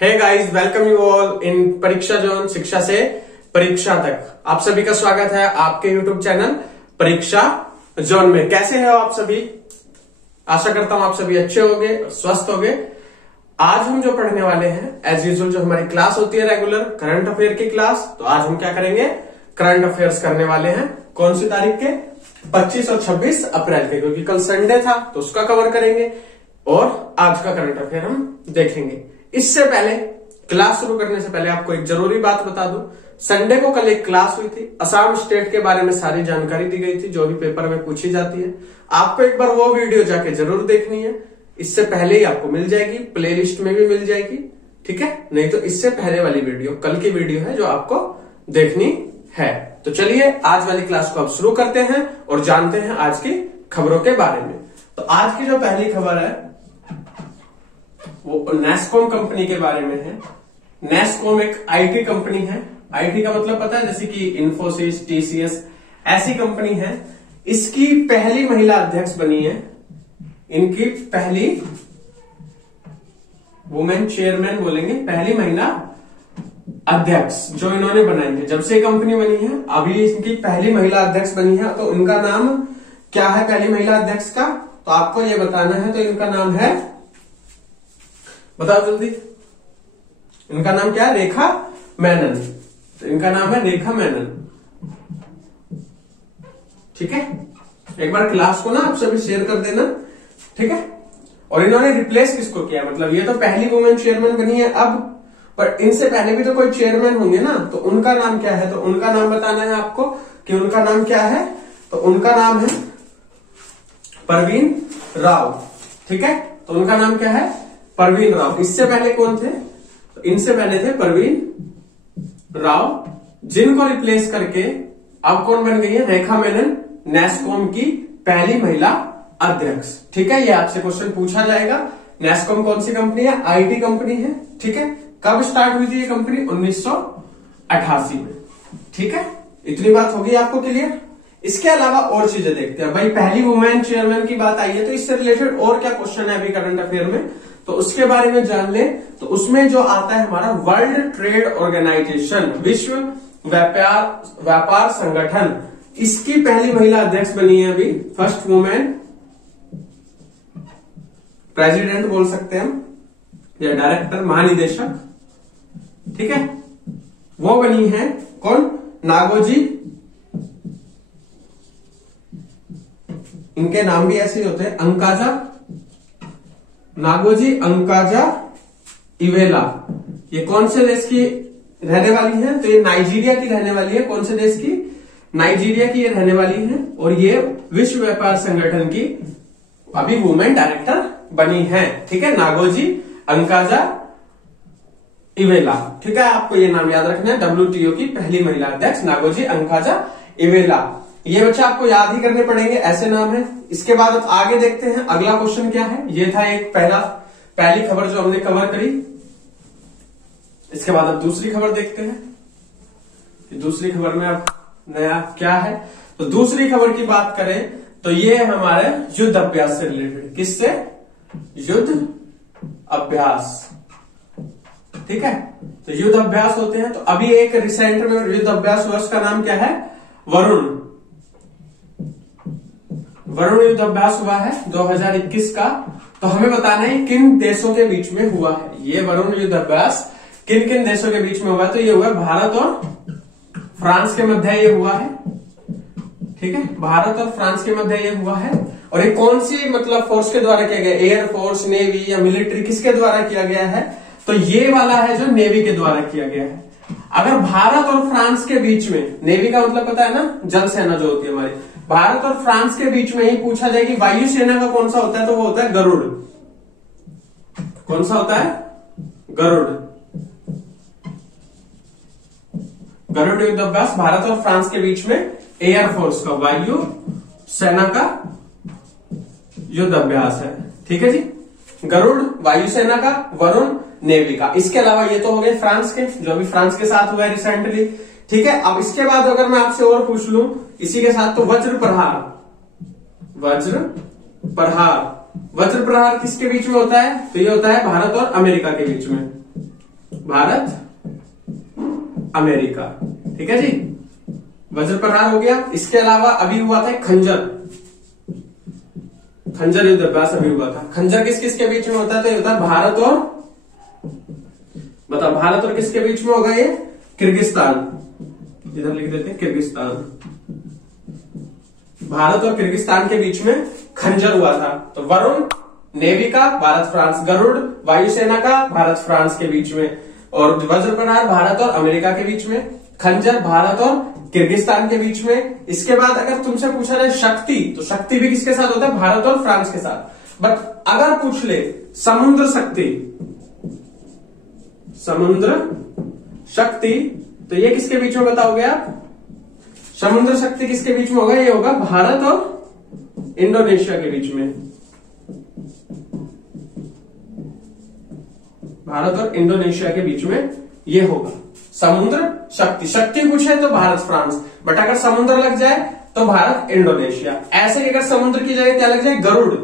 Hey guys, welcome you all in Pariksha zone, शिक्षा से परीक्षा तक। आप सभी का स्वागत है आपके यूट्यूब चैनल परीक्षा जोन में। कैसे हो आप सभी? आशा करता हूं आप सभी अच्छे होंगे, स्वस्थ होंगे। आज हम जो पढ़ने वाले हैं, एज यूजुअल जो हमारी क्लास होती है रेगुलर करंट अफेयर की क्लास, तो आज हम क्या करेंगे? करंट अफेयर्स करने वाले हैं। कौन सी तारीख के? 25 और 26 अप्रैल के, क्योंकि कल संडे था तो उसका कवर करेंगे और आज का करंट अफेयर हम देखेंगे। इससे पहले, क्लास शुरू करने से पहले आपको एक जरूरी बात बता दूं। संडे को कल एक क्लास हुई थी, असम स्टेट के बारे में सारी जानकारी दी गई थी जो भी पेपर में पूछी जाती है। आपको एक बार वो वीडियो जाके जरूर देखनी है। इससे पहले ही आपको मिल जाएगी, प्लेलिस्ट में भी मिल जाएगी, ठीक है? नहीं तो इससे पहले वाली वीडियो कल की वीडियो है जो आपको देखनी है। तो चलिए आज वाली क्लास को अब शुरू करते हैं और जानते हैं आज की खबरों के बारे में। तो आज की जो पहली खबर है वो नेस्कॉम कंपनी के बारे में है। नेस्कॉम एक आईटी कंपनी है। आईटी का मतलब पता है, जैसे कि इन्फोसिस, टीसीएस, ऐसी कंपनी है। इसकी पहली महिला अध्यक्ष बनी है। इनकी पहली वुमेन चेयरमैन बोलेंगे, पहली महिला अध्यक्ष जो इन्होंने बनाई है। जब से कंपनी बनी है अभी इनकी पहली महिला अध्यक्ष बनी है। तो इनका नाम क्या है पहली महिला अध्यक्ष का? तो आपको ये बताना है। तो इनका नाम है, बताओ जल्दी, इनका नाम क्या है? रेखा मेनन। तो इनका नाम है रेखा मेनन, ठीक है? एक बार क्लास को ना आप सभी शेयर कर देना, ठीक है? और इन्होंने रिप्लेस किसको किया? मतलब ये तो पहली वुमेन चेयरमैन बनी है अब, पर इनसे पहले भी तो कोई चेयरमैन होंगे ना, तो उनका नाम क्या है? तो उनका नाम बताना है आपको कि उनका नाम क्या है। तो उनका नाम है परवीन राव, ठीक है? तो उनका नाम क्या है? परवीन राव। इससे पहले कौन थे? तो इनसे पहले थे परवीन राव, जिनको रिप्लेस करके अब कौन बन गई है? रेखा मेनन, नेस्कॉम की पहली महिला अध्यक्ष, ठीक है? ये आपसे क्वेश्चन पूछा जाएगा। नेस्कॉम कौन सी कंपनी है? आईटी कंपनी है, ठीक है? कब स्टार्ट हुई थी ये कंपनी? 1988 में, ठीक है? इतनी बात होगी आपको क्लियर। इसके अलावा और चीजें देखते हैं। भाई पहली वुमेन चेयरमैन की बात आई है, तो इससे रिलेटेड और क्या क्वेश्चन है अभी करंट अफेयर में, तो उसके बारे में जान ले। तो उसमें जो आता है हमारा वर्ल्ड ट्रेड ऑर्गेनाइजेशन, विश्व व्यापार संगठन, इसकी पहली महिला अध्यक्ष बनी है अभी, फर्स्ट वुमेन प्रेसिडेंट बोल सकते हैं हम, या डायरेक्टर, महानिदेशक, ठीक है? वो बनी है कौन? नागोजी। इनके नाम भी ऐसे ही होते हैं, अंकाजा, नागोजी अंकाजा इवेला। ये कौन से देश की रहने वाली है? तो ये नाइजीरिया की रहने वाली है। कौन से देश की? नाइजीरिया की ये रहने वाली है। और ये विश्व व्यापार संगठन की अभी वुमेन डायरेक्टर बनी है, ठीक है? नागोजी अंकाजा इवेला, ठीक है? आपको ये नाम याद रखना है। WTO की पहली महिला अध्यक्ष नागोजी अंकाजा इवेला। ये बच्चे आपको याद ही करने पड़ेंगे, ऐसे नाम है। इसके बाद अब आगे देखते हैं अगला क्वेश्चन क्या है। ये था एक पहली खबर जो हमने कवर करी। इसके बाद अब दूसरी खबर देखते हैं कि दूसरी खबर में अब नया क्या है। तो दूसरी खबर की बात करें तो ये है हमारे युद्ध अभ्यास से रिलेटेड। किससे? युद्ध अभ्यास, ठीक है? तो युद्ध अभ्यास होते हैं। तो अभी एक रिसेंट में युद्ध अभ्यास हुआ, उसका नाम क्या है? वरुण युद्ध अभ्यास हुआ है 2021 का। तो हमें बताना है किन देशों के बीच में हुआ है ये वरुण युद्ध अभ्यास, किन किन देशों के बीच में हुआ है। तो ये हुआ भारत और फ्रांस के मध्य ये हुआ है, ठीक है? भारत और फ्रांस के मध्य ये हुआ है। और ये कौन सी मतलब फोर्स के द्वारा किया गया? एयर फोर्स, नेवी या मिलिट्री, किसके द्वारा किया गया है? तो ये वाला है जो नेवी के द्वारा किया गया है। अगर भारत और फ्रांस के बीच में, नेवी का मतलब पता है ना, जल सेना जो होती है हमारी, भारत और फ्रांस के बीच में ही पूछा जाए कि वायुसेना का कौन सा होता है, तो वो होता है गरुड़। कौन सा होता है? गरुड़। गरुड़ युद्ध अभ्यास भारत और फ्रांस के बीच में एयरफोर्स का, वायु सेना का युद्ध अभ्यास है, ठीक है जी? गरुड़ वायुसेना का, वरुण नेवी का। इसके अलावा ये तो हो गए फ्रांस के, जो अभी फ्रांस के साथ हुआ है रिसेंटली, ठीक है? अब इसके बाद अगर मैं आपसे और पूछ लूं इसी के साथ, तो वज्र प्रहार किसके बीच में होता है? तो ये होता है भारत और अमेरिका के बीच में, भारत अमेरिका। ठीक है जी, वज्र प्रहार हो गया। इसके अलावा अभी हुआ था खंजर, खंजर युद्ध अभ्यास अभी हुआ था। खंजर किस किस के बीच में होता है? तो ये होता है भारत और, बताओ भारत और किसके बीच में होगा? ये किर्गिस्तान, इधर लिख देते हैं किर्गिस्तान। भारत और किर्गिस्तान के बीच में खंजर हुआ था। तो वरुण नेवी का, भारत फ्रांस, गरुड़ वायुसेना का, भारत फ्रांस के बीच में, और वज्र प्रहार भारत और अमेरिका के बीच में, खंजर भारत और किर्गिस्तान के बीच में। इसके बाद अगर तुमसे पूछा जाए शक्ति, तो शक्ति भी किसके साथ होता है? भारत और फ्रांस के साथ। बट अगर पूछ ले समुद्र शक्ति, समुद्र शक्ति, तो ये किसके बीच में बताओगे आप? समुद्र शक्ति किसके बीच में होगा? ये होगा भारत और इंडोनेशिया के बीच में, भारत और इंडोनेशिया के बीच में ये होगा समुद्र शक्ति। शक्ति पूछे तो भारत फ्रांस, बट अगर समुद्र लग जाए तो भारत इंडोनेशिया। ऐसे कि अगर समुद्र की जगह क्या लग जाए? गरुड़,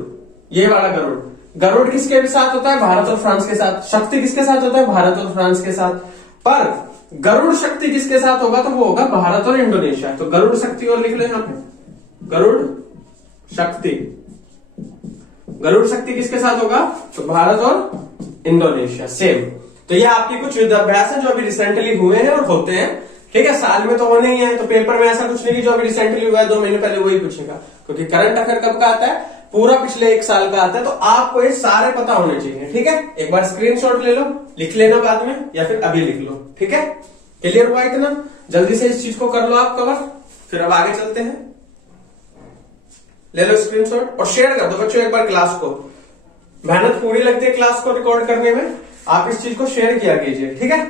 ये वाला गरुड़। गरुड़ किसके साथ होता है? भारत और फ्रांस के साथ। शक्ति किसके साथ होता है? भारत और फ्रांस के साथ। पर गरुड़ शक्ति किसके साथ होगा? तो वो होगा भारत और इंडोनेशिया। तो गरुड़ शक्ति और लिख लो यहां पे, गरुड़ शक्ति। गरुड़ शक्ति किसके साथ होगा? तो भारत और इंडोनेशिया, सेम। तो ये आपकी कुछ युद्ध अभ्यास है जो अभी रिसेंटली हुए हैं और होते हैं। ठीक है, साल में तो होने ही है, तो पेपर में ऐसा कुछ नहीं कि जो अभी रिसेंटली हुआ है 2 महीने पहले वही पूछेगा, क्योंकि करंट अफेयर कब का आता है? पूरा पिछले 1 साल का आता है। तो आपको ये सारे पता होने चाहिए। ठीक है, एक बार स्क्रीनशॉट ले लो, लिख लेना बाद में, या फिर अभी लिख लो। ठीक है, क्लियर हुआ इतना? जल्दी से इस चीज को कर लो आप कवर, फिर अब आगे चलते हैं। ले लो स्क्रीनशॉट और शेयर कर दो बच्चों एक बार क्लास को। मेहनत पूरी लगती है क्लास को रिकॉर्ड करने में, आप इस चीज को शेयर किया कीजिए। ठीक है,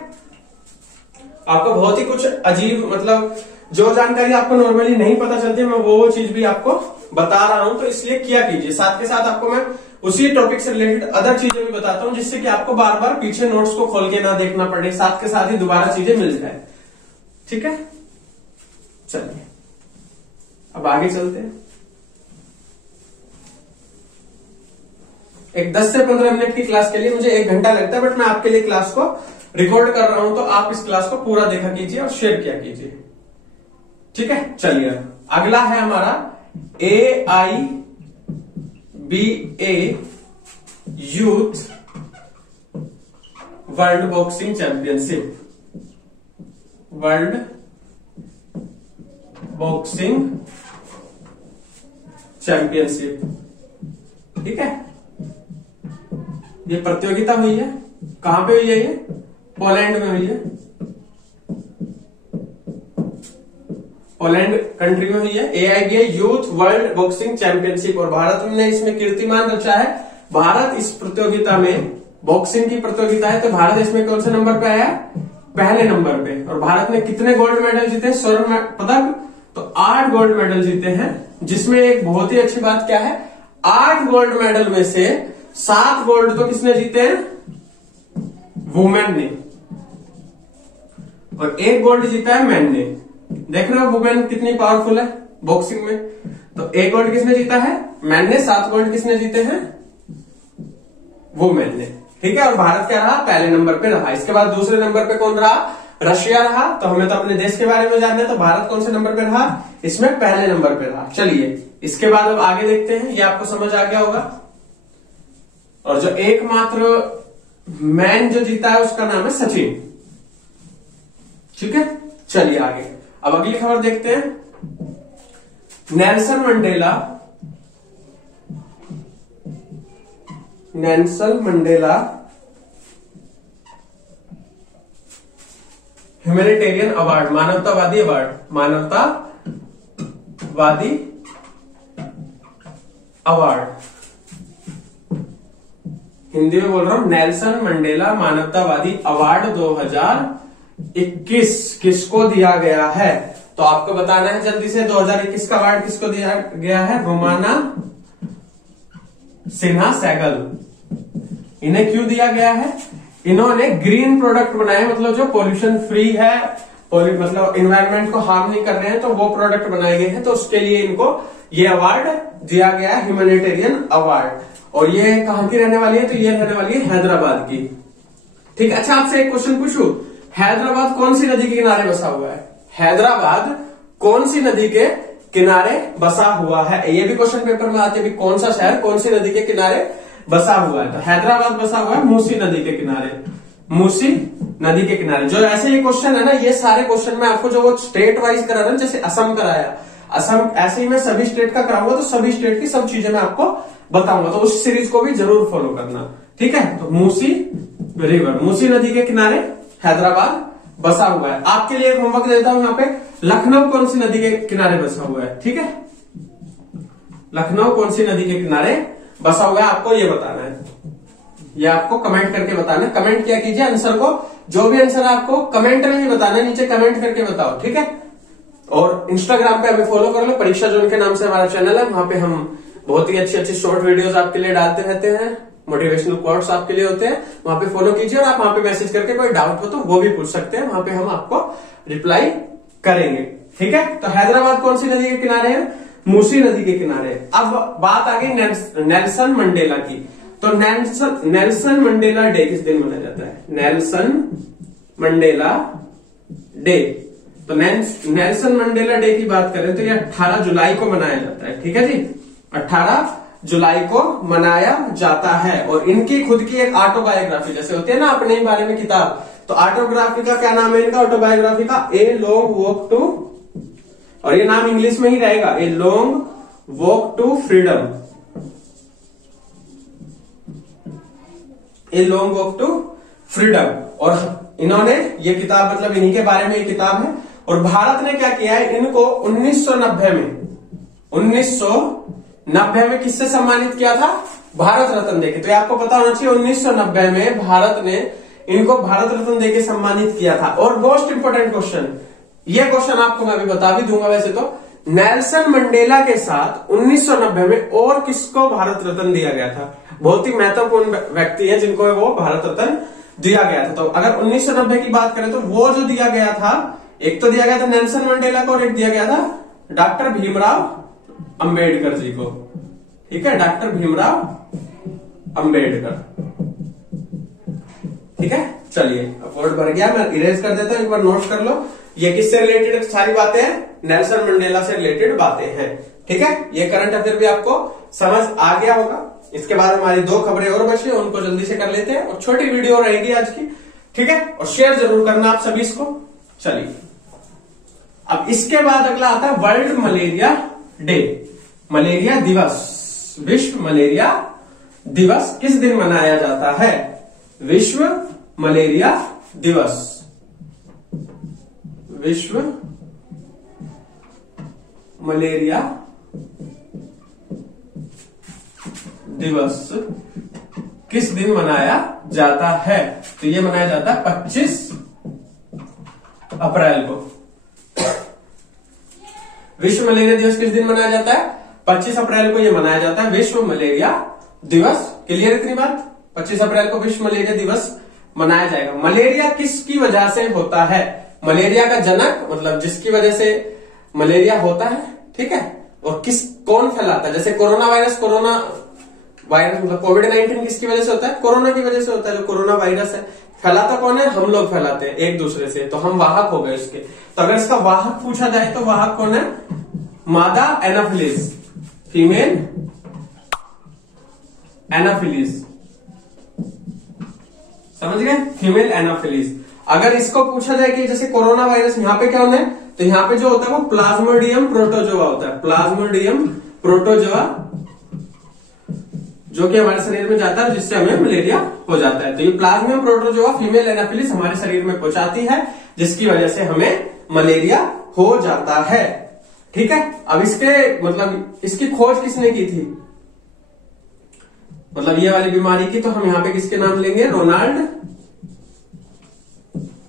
आपको बहुत ही कुछ अजीब, मतलब जो जानकारी आपको नॉर्मली नहीं पता चलती है, मैं वो चीज भी आपको बता रहा हूं, तो इसलिए किया कीजिए। साथ के साथ आपको मैं उसी टॉपिक से रिलेटेड अदर चीजें भी बताता हूं, जिससे कि आपको बार बार पीछे नोट्स को खोल के ना देखना पड़े, साथ के साथ ही दोबारा चीजें मिल जाए। ठीक है, चलिए अब आगे चलते हैं। एक 10 से 15 मिनट की क्लास के लिए मुझे 1 घंटा लगता है, बट मैं आपके लिए क्लास को रिकॉर्ड कर रहा हूं, तो आप इस क्लास को पूरा देखा कीजिए और शेयर किया कीजिए। ठीक है, चलिए अगला है हमारा AIBA youth world boxing championship, world boxing championship. ठीक है, ये प्रतियोगिता हुई है, कहां पे हुई है? ये पोलैंड में हुई है, पोलैंड कंट्री में हुई है। AIBA youth world boxing championship, और भारत ने इसमें कीर्तिमान रचा है। भारत इस प्रतियोगिता में, बॉक्सिंग की प्रतियोगिता है, तो भारत इसमें कौन से नंबर पे आया? पहले नंबर पे। और भारत ने कितने गोल्ड मेडल जीते? स्वर्ण पदक, तो 8 गोल्ड मेडल जीते हैं। जिसमें एक बहुत ही अच्छी बात क्या है, 8 गोल्ड मेडल में से 7 गोल्ड तो किसने जीते हैं? वुमेन ने, और 1 गोल्ड जीता है मैन ने। देख रहे हो वुमेन कितनी पावरफुल है बॉक्सिंग में। तो 1 गोल्ड किसने जीता है? मैन ने। 7 गोल्ड किसने जीते हैं? वुमेन ने। ठीक है, और भारत क्या रहा? पहले नंबर पे रहा। इसके बाद दूसरे नंबर पे कौन रहा? रशिया रहा। तो हमें तो अपने देश के बारे में जानना है, तो भारत कौन से नंबर पे रहा? इसमें पहले नंबर पे रहा। चलिए इसके बाद अब आगे देखते हैं, ये आपको समझ आ गया होगा। और जो एकमात्र मैन जो जीता है उसका नाम है सचिन। ठीक है, चलिए आगे अब अगली खबर देखते हैं। नेल्सन मंडेला ह्यूमैनिटेरियन अवार्ड, मानवतावादी अवार्ड, मानवतावादी अवार्ड, हिंदी में बोल रहा हूं, नेल्सन मंडेला मानवतावादी अवार्ड 2021 किसको दिया गया है? तो आपको बताना है जल्दी से। 2021 का अवार्ड किसको दिया गया है? रोमाना सिन्हा सहगल। इन्हें क्यों दिया गया है? इन्होंने ग्रीन प्रोडक्ट बनाए, मतलब जो पोल्यूशन फ्री है, मतलब इन्वायरमेंट को हार्म नहीं कर रहे हैं, तो वो प्रोडक्ट बनाए गए हैं। तो उसके लिए इनको ये अवार्ड दिया गया है, ह्यूमैनिटेरियन अवार्ड। और ये कहां की रहने वाली है? तो ये रहने वाली है हैदराबाद की। ठीक है। अच्छा, आपसे एक क्वेश्चन पूछूं, हैदराबाद कौन सी नदी के किनारे बसा हुआ है? हैदराबाद कौन सी नदी के किनारे बसा हुआ है? ये भी क्वेश्चन पेपर में आते भी, कौन सा शहर कौन सी नदी के किनारे बसा हुआ है? तो हैदराबाद बसा हुआ है मूसी नदी के किनारे, मूसी नदी के किनारे। जो ऐसे ये क्वेश्चन है ना, ये सारे क्वेश्चन में आपको जो वो स्टेट वाइज करा ना, जैसे असम कराया, असम ऐसे ही मैं सभी स्टेट का कराऊंगा, तो सभी स्टेट की सब चीजें मैं आपको बताऊंगा, तो उस सीरीज को भी जरूर फॉलो करना, ठीक है। तो मूसी रिवर, मूसी नदी के किनारे हैदराबाद बसा हुआ है। आपके लिए एक होमवर्क देता हूं, यहाँ पे लखनऊ कौन सी नदी के किनारे बसा हुआ है? ठीक है, लखनऊ कौन सी नदी के किनारे बसा हुआ है, आपको ये बताना है। ये आपको कमेंट करके बताना है। कमेंट किया कीजिए आंसर को, जो भी आंसर आपको कमेंट में ही बताना है, नीचे कमेंट करके बताओ, ठीक है। और इंस्टाग्राम पे हमें फॉलो कर लो, परीक्षा जोन के नाम से हमारा चैनल है, वहां पे हम बहुत ही अच्छी अच्छी शॉर्ट वीडियोस आपके लिए डालते रहते हैं, मोटिवेशनल कोट्स आपके लिए होते हैं, वहां पे फॉलो कीजिए। और आप वहां पे मैसेज करके कोई डाउट हो तो वो भी पूछ सकते हैं, वहां पे हम आपको रिप्लाई करेंगे, ठीक है। तो हैदराबाद कौन सी नदी के किनारे है? मूसी नदी के किनारे। अब बात आ गई नेल्सन मंडेला की। तो नेल्सन मंडेला डे किस दिन मनाया जाता है? Nelson Mandela day. तो नेल्सन मंडेला डे की बात करें तो ये 18 जुलाई को मनाया जाता है, ठीक है जी, 18 जुलाई को मनाया जाता है। और इनकी खुद की एक ऑटोबायोग्राफी जैसे होती है ना अपने ही बारे में किताब, तो ऑटोग्राफी का क्या नाम है इनका? ऑटोबायोग्राफी का ए लॉन्ग वॉक टू, और ये नाम इंग्लिश में ही रहेगा, a long walk to freedom, a long walk to freedom. और इन्होंने ये किताब, मतलब इन्हीं के बारे में ये किताब है। और भारत ने क्या किया है, इनको 1990 में किससे सम्मानित किया था? भारत रत्न देके। तो ये आपको पता होना चाहिए, 1990 में भारत ने इनको भारत रत्न देके सम्मानित किया था। और मोस्ट इंपोर्टेंट क्वेश्चन, ये क्वेश्चन आपको मैं अभी बता भी दूंगा। वैसे तो नेल्सन मंडेला के साथ 1990 में और किसको भारत रत्न दिया गया था? बहुत ही महत्वपूर्ण व्यक्ति है जिनको वो भारत रत्न दिया गया था। तो अगर 1990 की बात करें तो वो जो दिया गया था, एक तो दिया गया था नेल्सन मंडेला को, और एक दिया गया था डॉक्टर भीमराव अंबेडकर जी को, ठीक है, डॉक्टर भीमराव अंबेडकर, ठीक है। चलिए, अब वर्ड भर गया, मैं इरेज कर देता हूं, एक बार नोट कर लो। ये किससे रिलेटेड सारी बातें हैं? नेल्सन मंडेला से रिलेटेड बातें हैं, ठीक है। ये करंट अफेयर भी आपको समझ आ गया होगा। इसके बाद हमारी 2 खबरें और बची, उनको जल्दी से कर लेते हैं, और छोटी वीडियो रहेगी आज की, ठीक है। और शेयर जरूर करना आप सभी इसको। चलिए, अब इसके बाद अगला आता है वर्ल्ड मलेरिया डे, मलेरिया दिवस। विश्व मलेरिया दिवस किस दिन मनाया जाता है? विश्व मलेरिया दिवस, विश्व मलेरिया दिवस किस दिन मनाया जाता है? तो ये मनाया जाता है 25 अप्रैल को। विश्व मलेरिया दिवस किस दिन मनाया जाता है? 25 अप्रैल को ये मनाया जाता है, विश्व मलेरिया दिवस। क्लियर इतनी बात? 25 अप्रैल को विश्व मलेरिया दिवस मनाया जाएगा। मलेरिया किसकी वजह से होता है? मलेरिया का जनक, मतलब जिसकी वजह से मलेरिया होता है, ठीक है। और कौन फैलाता है? जैसे कोरोना वायरस मतलब कोविड-19 किसकी वजह से होता है? कोरोना की वजह से होता है। जो कोरोना वायरस है, फैलाता कौन है? हम लोग फैलाते हैं एक दूसरे से, तो हम वाहक हो गए इसके। तो अगर इसका वाहक पूछा जाए तो वाहक कौन है? मादा एनाफिलिस, फीमेल एनाफिलिस, समझ गए? Female Anopheles. अगर इसको पूछा जाए कि जैसे कोरोना वायरस, यहाँ पे क्या होना है, तो यहाँ पे जो होता है वो प्लाज्मोडियम प्रोटोजोआ होता है, प्लाज्मोडियम प्रोटोजोआ, जो कि हमारे शरीर में जाता है, जिससे हमें मलेरिया हो जाता है। तो ये प्लाज्मोडियम प्रोटोजोआ फीमेल एनाफिलिस हमारे शरीर में पहुंचाती है, जिसकी वजह से हमें मलेरिया हो जाता है, ठीक है। अब इसकी खोज किसने की थी? मतलब ये वाली बीमारी की, तो हम यहाँ पे किसके नाम लेंगे? रोनाल्ड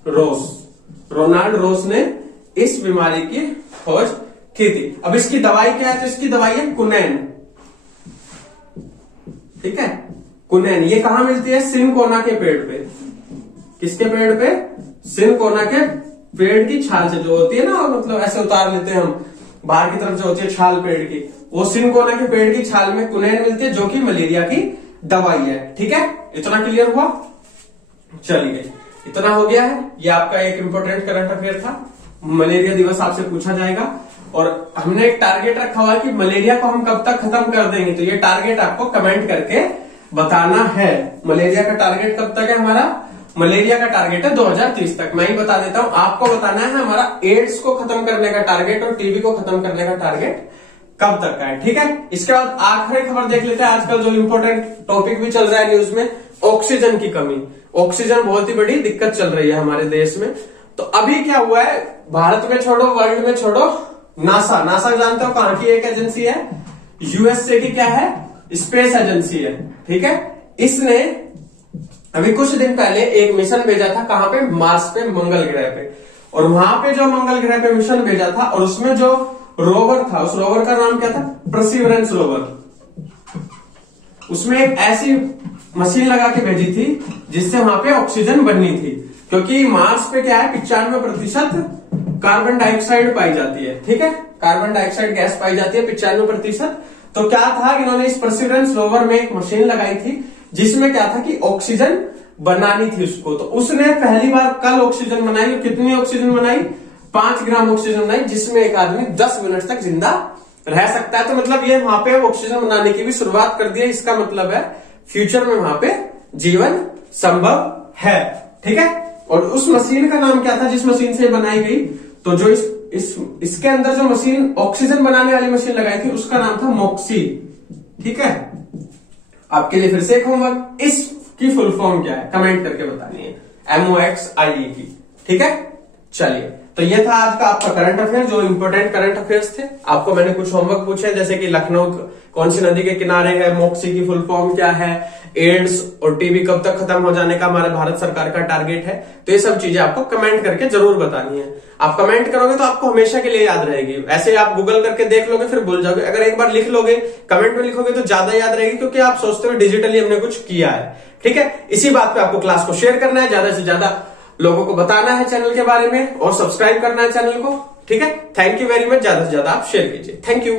रोस। रोनाल्ड रोस ने इस बीमारी की खोज की थी। अब इसकी दवाई क्या है? तो इसकी दवाई है कुनैन, ठीक है, कुनैन। ये कहां मिलती है? सिनकोना के पेड़ पे। किसके पेड़ पे? सिनकोना के पेड़ की छाल से, जो होती है ना, मतलब ऐसे उतार लेते हैं हम, बाहर की तरफ जो होती है छाल पेड़ की, वो सिनकोना के पेड़ की छाल में कुनैन मिलती है, जो कि मलेरिया की दवाई है, ठीक है। इतना क्लियर हुआ? चलिए, इतना हो गया है। ये आपका एक इंपॉर्टेंट करंट अफेयर था। मलेरिया दिवस आपसे पूछा जाएगा और हमने एक टारगेट रखा हुआ है कि मलेरिया को हम कब तक खत्म कर देंगे, तो ये टारगेट आपको कमेंट करके बताना है। मलेरिया का टारगेट कब तक है हमारा? मलेरिया का टारगेट है 2030 तक। मैं ही बता देता हूं, आपको बताना है हमारा एड्स को खत्म करने का टारगेट और टीबी को खत्म करने का टारगेट कब तक का है। ठीक है, इसके बाद आखिरी खबर देख लेते हैं। आजकल जो इंपॉर्टेंट टॉपिक भी चल रहा है न्यूज में, ऑक्सीजन की कमी। ऑक्सीजन बहुत ही बड़ी दिक्कत चल रही है हमारे देश में। तो अभी क्या हुआ है, भारत में छोड़ो, वर्ल्ड में छोड़ो, नासा जानते हो कहां की एक एजेंसी है? यूएसए की क्या है? स्पेस एजेंसी है। ठीक है, इसने अभी कुछ दिन पहले एक मिशन भेजा था। कहां पे? मार्स पे, मंगल ग्रह पे। और वहां पे जो मंगल ग्रह पे मिशन भेजा था और उसमें जो रोवर था, उस रोवर का नाम क्या था? Perseverance rover. उसमें एक ऐसी मशीन लगा के भेजी थी जिससे वहां पे ऑक्सीजन बननी थी, क्योंकि मार्स पे क्या है, 95% कार्बन डाइऑक्साइड पाई जाती है। ठीक है, कार्बन डाइऑक्साइड गैस पाई जाती है 95%। तो क्या था, इन्होंने इस परसिवरेंस रोवर में एक मशीन लगाई थी जिसमें क्या था कि ऑक्सीजन बनानी थी उसको। तो उसने पहली बार कल ऑक्सीजन बनाई। और कितनी ऑक्सीजन बनाई? 5 ग्राम ऑक्सीजन बनाई, जिसमें एक आदमी 10 मिनट तक जिंदा रह सकता है। तो मतलब ये वहां पे ऑक्सीजन बनाने की भी शुरुआत कर दी है। इसका मतलब है फ्यूचर में वहां पे जीवन संभव है। ठीक है, और उस मशीन का नाम क्या था जिस मशीन से बनाई गई? तो जो इसके अंदर जो मशीन ऑक्सीजन बनाने वाली मशीन लगाई थी उसका नाम था मोक्सी। ठीक है, आपके लिए फिर से एक होमवर्क, इसकी फुल फॉर्म क्या है कमेंट करके बतानी है, MOXIE की। ठीक है, चलिए, तो ये था आज का आपका करंट अफेयर, जो इंपॉर्टेंट करंट अफेयर्स थे। आपको मैंने कुछ होमवर्क पूछे, जैसे कि लखनऊ कौन सी नदी के किनारे है, मोक्सी की फुल फॉर्म क्या है, एड्स और टीबी कब तक खत्म हो जाने का हमारे भारत सरकार का टारगेट है। तो ये सब चीजें आपको कमेंट करके जरूर बतानी है। आप कमेंट करोगे तो आपको हमेशा के लिए याद रहेगी। ऐसे आप गूगल करके देख लोगे फिर भूल जाओगे। अगर एक बार लिख लोगे, कमेंट में लिखोगे तो ज्यादा याद रहेगी, क्योंकि आप सोचते हो डिजिटली हमने कुछ किया है। ठीक है, इसी बात पे आपको क्लास को शेयर करना है, ज्यादा से ज्यादा लोगों को बताना है चैनल के बारे में और सब्सक्राइब करना है चैनल को। ठीक है, थैंक यू वेरी मच। ज्यादा से ज्यादा आप शेयर कीजिए। Thank you.